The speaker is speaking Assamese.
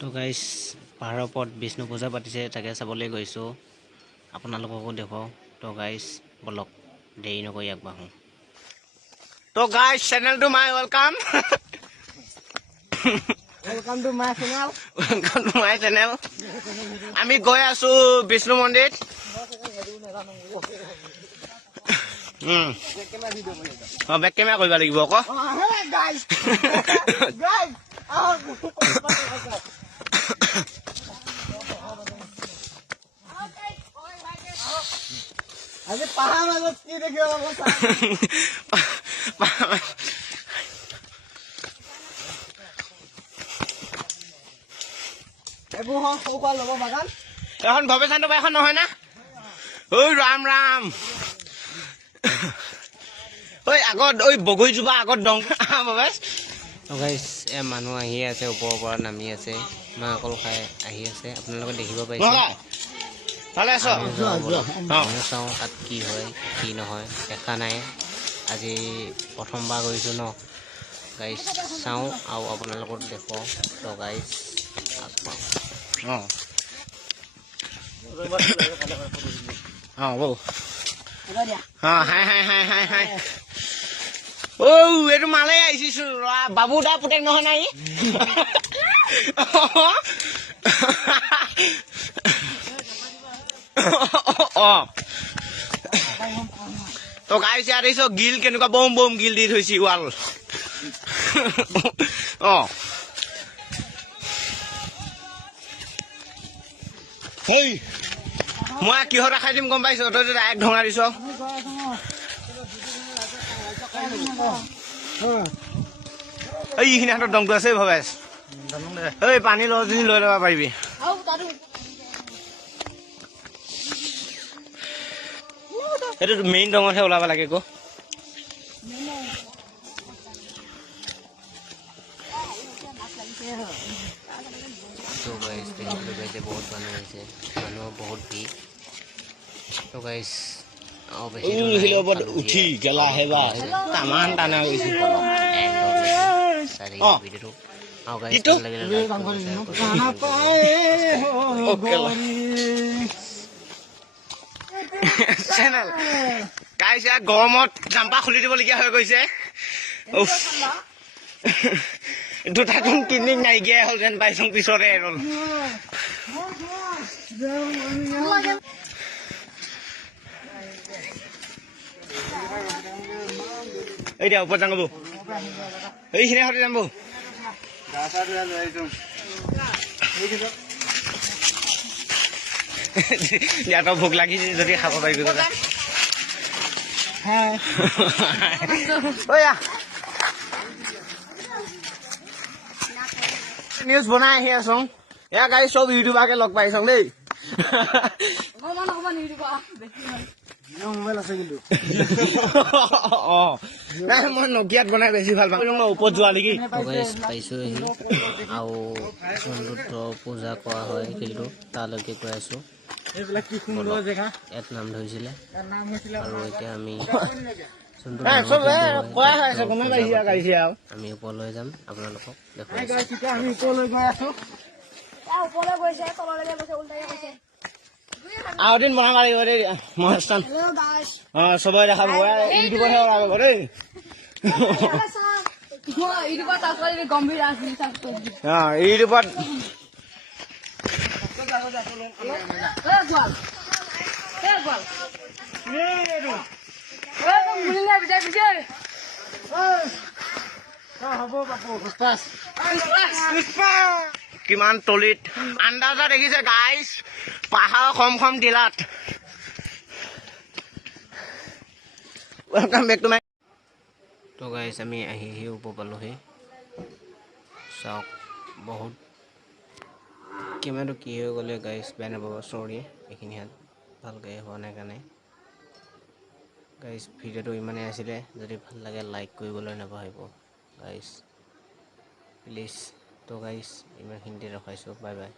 তো গাইস পাহাৰৰ ওপৰত বিষ্ণু পূজা পাতিছে তাকে চাবলৈ গৈছোঁ আপোনালোককো দেখুৱাও তো গাইস বলক দেৰি নকৰি আগবাঢ়ো তো guys channel to my welcome Welcome to my channel. Welcome to my channel আমি গৈ আছো বিষ্ণু মন্দিৰ বেক কেমেৰা কৰিব লাগিব আকৌ Hey guys. Guys. Ani paham banget ki dekho aku. Ebu ho ko lobo bagan. এখন ভৱেশান্ত বাইখন নহয় না ঐ ৰাম ৰাম ঐ আগত ঐ বগৈজোপা আগত দং ভৱেশ গাইছ এ মানুহ আহি আছে ওপৰৰ পৰা নামি আছে মাকল খাই আহি আছে আপোনালোকে দেখিব পাইছে ভালে আছ চাওঁ তাত কি হয় কি নহয় দেখা নাই আজি প্ৰথমবাৰ গৈছোঁ ন গাইছ চাওঁ আৰু আপোনালোকক দেখুৱাওঁ তো গাইছ এইটো মালে আহিছো বাবু দা পুতেক নহয় নাই তো গাইছ ইয়াত আহিছ গিল কেনেকুৱা বম বম গিল দি থৈছি ৱাল হেই মই কিহত খাই দিম গম পাইছ তই ডাইৰেক্ট ঢঙা দিছ এইখিনি হাতত দমটো আছে ভৱেশ এই পানী লৈ যদি লৈ ল'ব পাৰিবি এইটো মেইন দঙতহে ওলাব লাগে আকৌ বহুত মানুহ আহিছে মানুহ বহুত ভিৰ তো গাইছ উঠি গেলা হেবা তামান টানা গৈছে চেনেল গাইছ ইয়াত গৰমত জাম্পা খুলি দিবলগীয়া হৈ গৈছে দুটাচোন কিডনিক নাইকিয়াই হ'ল যেন পাইছোঁ পিছতে ৰ'ল এতিয়া ওপৰত যাম বো এইখিনি সতে যাম বো ইয়াত ভোক লাগিছে যদি খাব পাৰিবি নিউজ বনাই আহি আছো এয়া গাড়ী চব ইউটিউবাৰকে লগ পাইছ দেই মোবাইল আছে কিন্তু মই নকিয়াত বনাই বেছি ভাল পাওঁ ওপৰত যোৱা নেকি পাইছো আৰু পূজা কৰা হয় কিন্তু তালৈকে গৈ আছো ইয়াত নাম ধৰিছিলে আৰু এতিয়া আমি আমি ওপৰলৈ যাম আপোনালোকক আৰু দিন বনাব লাগিব দেই মহাস্থান চবৰে দেখাব ইউটিউবতহে ওলাব দেই ইউটিউবত কিমান তলিত আন্দাজা দেখিছে গাইছ পাহাৰ খম টিলাত ৱেলকাম বেক টু মাই তো গাইছ আমি আহি ওপৰ পালোহি চাওক বহুত কেমেৰাটো কি হৈ গ'লে গাইছ বেয়া নাপাব চৰি এইখিনি হাত ভালকৈ হোৱা নাই কাৰণে গাইছ ভিডিঅ'টো ইমানেই আছিলে যদি ভাল লাগে লাইক কৰিবলৈ নাপাহৰিব গাইছ প্লিজ তো গাইছ ইমানখিনিতে ৰখাইছোঁ বাই বাই